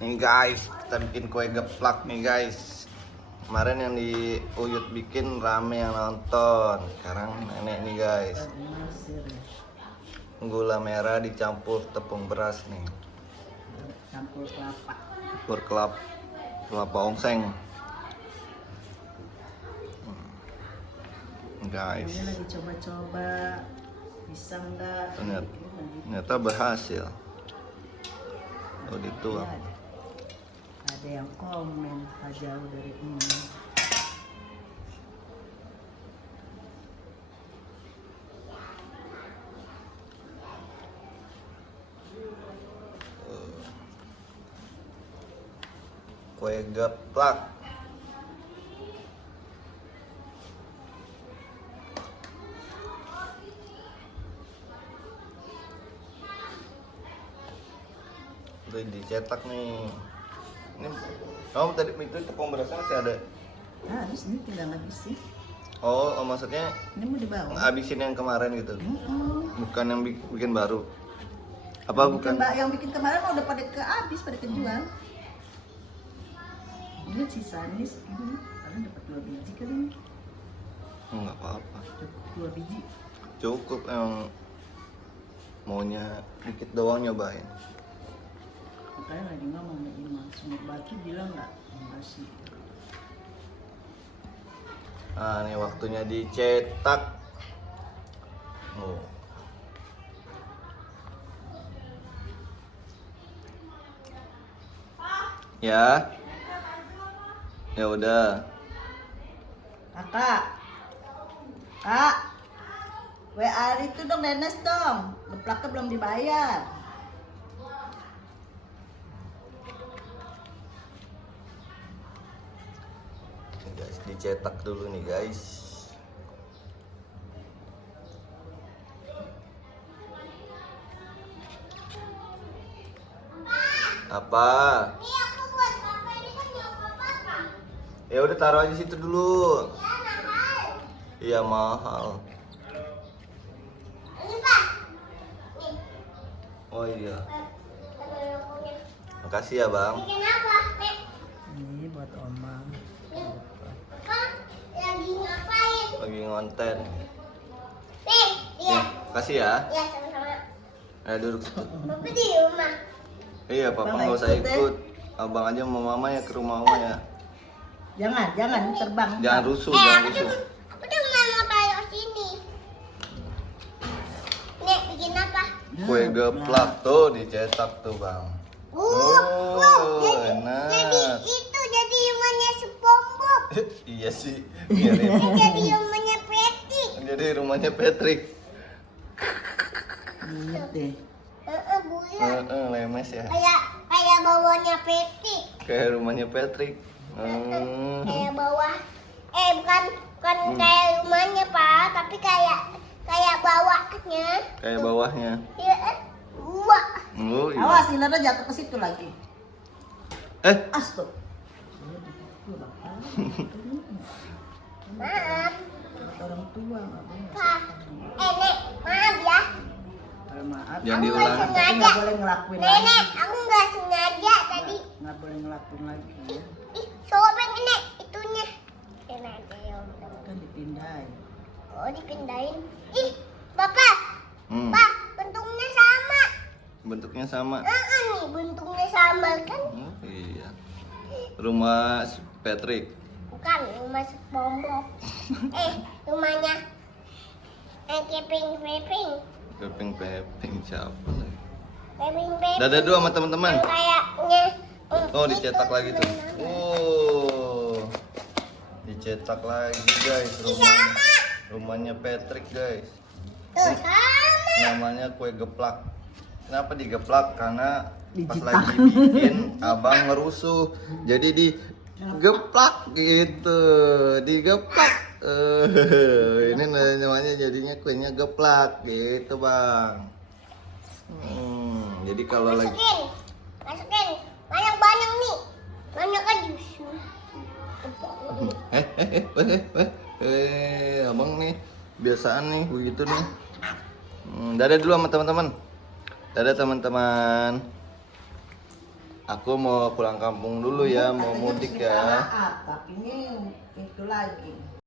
Nih guys, kita bikin kue geplak nih guys. Kemarin yang di Uyut bikin rame yang nonton. Sekarang nenek nih guys. Gula merah dicampur tepung beras nih. Campur kelapa. Campur kelapa ongseng. Guys, Ini lagi coba-coba bisa enggak? ternyata berhasil. Oh dituang. Ada yang komen jauh dari ini. Kue geplak. Udah dicetak nih. Ini kamu tadi itu tepung berasnya masih ada. Nah, habis ini tinggal ngabisin. Oh, maksudnya Ini mau dibawa. ngabisin yang kemarin gitu. Bukan yang bikin baru. Apa Yang bukan? yang bikin kemarin mau udah pada habis, pada kejual. Ini sisanya segini. Kalian dapat 2 biji kali ini. Enggak apa-apa. Dapat 2 biji. Cukup emang maunya dikit doang nyobain. Makanya lagi ngomong sama Imam, sumur batu bilang nggak masih. Nah, ini waktunya dicetak. Oh. Ya. Ya udah. Kakak, kak, WA itu dong Dennis dong, geplaknya belum dibayar. Nih guys, dicetak dulu nih guys. Apa? Ini aku buat apa? Ini kan nggak apa-apa. Ya udah taruh aja situ dulu. Ya mahal. Iya mahal. Ini Pak. Nih. Oh iya. Ada logonya. Makasih ya bang. Bikin apa? Nek. Ini buat Oma. Pak, lagi ngapain? Lagi ngonten. Nih, Ya, iya. kasih ya. Ya sama-sama. Ayo duduk situ. Bapak di rumah. Iya, papa Bang, nggak usah ikut ya. ikut. Abang aja sama mama ya ke rumah Oma ya. Jangan ini terbang. Jangan rusuh, jangan rusuh. Aku tuh mau taruh sini. Nek, bikin apa? Kue geplak tuh dicetak tuh bang. Enak. Jadi rumahnya SpongeBob. Iya sih, mirip. Jadi rumahnya Patty. Jadi rumahnya Patrick. Ingat deh. Bulat. Lemes ya. Kayak bawahnya Patty. Kayak rumahnya Patrick. Kayak bawah. Bukan kayak rumahnya Pak, tapi kayak bawahnya. Kayak bawahnya. Iya, buah. Oh, iya. Awas, Inara jatuh ke situ lagi. Astag. Maaf, Orang tua nggak boleh. Pak. Nek, maaf ya. Kalau maaf, Jangan Aku diulang. nggak tapi nggak boleh ngelakuin lagi. Nenek, aku nggak sengaja tadi. Nggak boleh ngelakuin lagi ya. Ih, sobek Nek, itunya. Enak aja ya Om. Kan dipindahin. Oh, dipindahin. Ih, Bapak. Hmm, Pak, bentuknya sama. bentuknya sama. Nih, bentuknya sama kan? Oh, iya. Rumah Patrick. Bukan, rumah SpongeBob. Rumahnya Keping-Peping. Peping siapa lagi? Keping-Peping. Dadah dulu sama teman-teman. Yang kayaknya Oh, dicetak lagi tuh. Oh. Dicetak lagi guys rumahnya Patrick guys. Tuh, sama. Namanya kue geplak. Kenapa digeplak? Karena pas Digital. lagi bikin abang ngerusuh. Jadi digeplak gitu. Digeplak. Ini namanya jadinya kuenya geplak gitu bang. Jadi kalau lagi Masukin. Banyak-banyak nih. Banyak aja. Abang nih biasaan nih begitu nih. Dadah dulu sama teman-teman. Dadah teman-teman. Aku mau pulang kampung dulu ya, mau mudik ya. Tapi ini itu lagi.